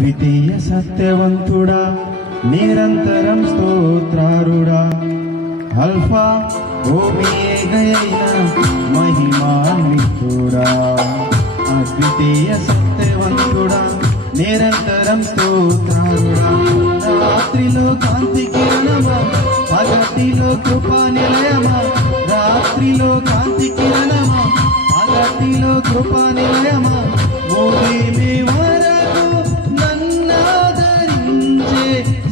అద్వితీయ సత్యవంతుడా నిరంతరం స్తోత్రారుడా అల్ఫా ఓమేగయైన మహిమాన్వితుడా అద్వితీయ సత్యవంతుడా నిరంతరం స్తోత్రారుడా రాత్రిలో కాంతి కిరణమా పగటిలో కృపా నిలయమా రాత్రిలో కాంతి కిరణమా పగటిలో కృపా నిలయమా మోదేమి వరకు నన్నాదరించే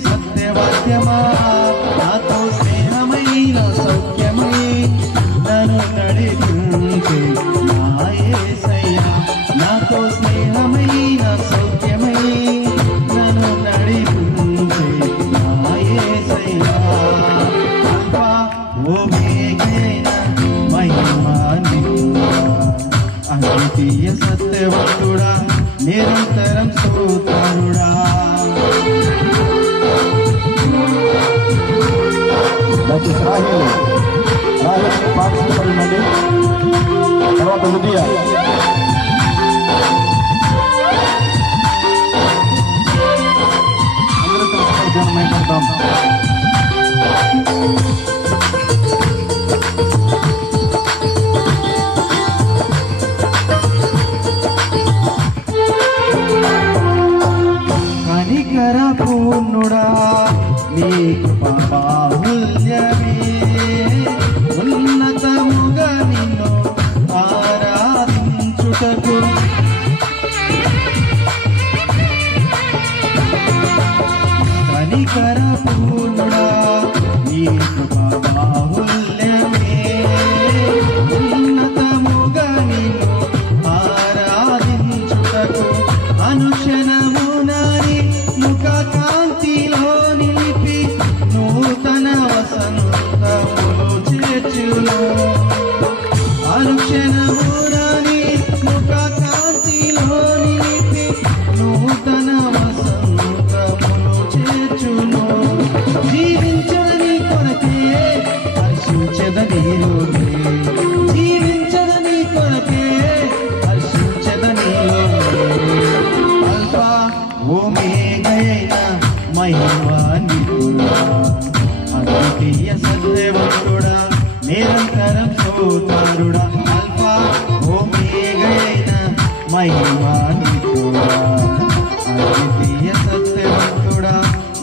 సత్యవాక్యమా నాతో స్నేహమైన సౌఖ్యమై నన్ను నడిపించే నా యేసయ్యా నాతో స్నేహమైన సౌఖ్యమై నన్ను నడిపించే నా యేసయ్యా అల్ఫా ఓమేగైన మహిమాన్వితుడా అద్వితీయ సత్యవంతుడా నిరంతరం స్తోత్రుడా పాటించబడినండి తర్వాత హృదయ అందరూ కలిసి ధ్యానమైపడతాం. కనికర పూర్ణుడా నీ కృపా బాహుల్యమే ఉన్నతముగా నిన్ను ఆరాధించుటకు కనికర పూర్ణుడా నీ కృపా బాహుల్యమే ఉన్నతముగా నిన్ను ఆరాధించుటకు అనుక్షణమునని ముఖ కాంతిలో నిలిపి నూతన వసంతములు చేర్చును అనుక్షణమునని ముఖ కాంతిలో నిలిపి నూతన వసంతములు చేర్చును జీవించదని కొరకే హర్షించదని లోనే జీవించదని కొరకే హర్షించదని లోనే అల్ఫా ఓమేగయైన మహిమాన్వితుడా అద్వితీయ సత్యవంతుడా నిరంతరం స్తోత్రుడా అల్ఫా ఓమేగయైన మహిమాన్వితుడా అద్వితీయ సత్యవంతుడా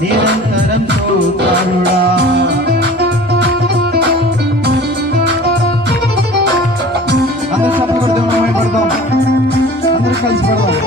నిరంతరం స్తోత్రుడా అందరూ సభ్యులు పడదాం అందరూ కలిసి పడదాం.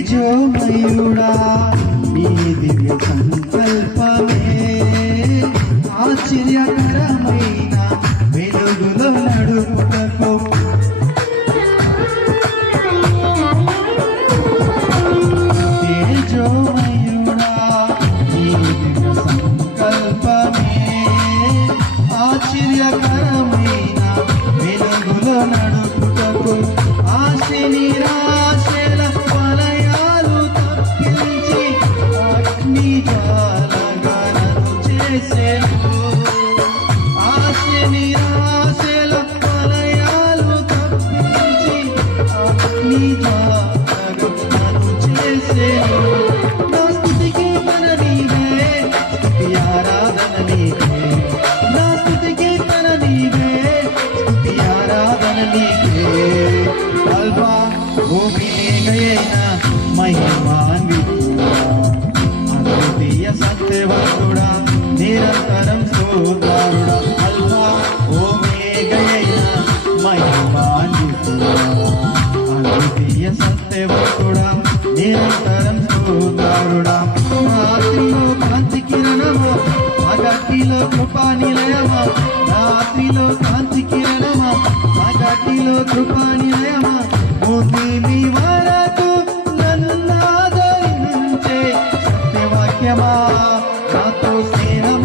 తేజోమయుడా నీ దివ్య సంకల్పమే ఆశ్చర్యకరమైన వెలుగులో నడుపుటకు తేజోమయుడా నీ దివ్య సంకల్పమే ఆశ్చర్యకరమైన వెలుగులో నడుపుటకు ఆశ నిరాశల వలయాలు తప్పించి అగ్ని జ్వాలగలను చేసెను ఆశ నిరాశల వలయాలు తప్పించి అగ్ని జ్వాలగలను చేసెను నా స్తుతికి తన నీవే స్తుతి ఆరాధన నీవే నా స్తుతికి తన నీవే స్తుతి ఆరాధన నీవే అల్ఫా ఓమేగయైన మహిమాన్వితుడా అద్వితీయ సత్యవంతుడా నిరంతరం స్తోత్రుడా అల్ఫా ఓమేగయైన మహిమాన్వితుడా అద్వితీయ సత్యవంతుడా నిరంతరం స్తోత్రుడా రాత్రిలో కాంతి కిరణమా పగటిలో కృపా నిలయమా రాత్రిలో కాంతి కిరణమా పగటిలో కృపా నిలయమా మోదేమి వరకు నన్నాదరించే స్నేహం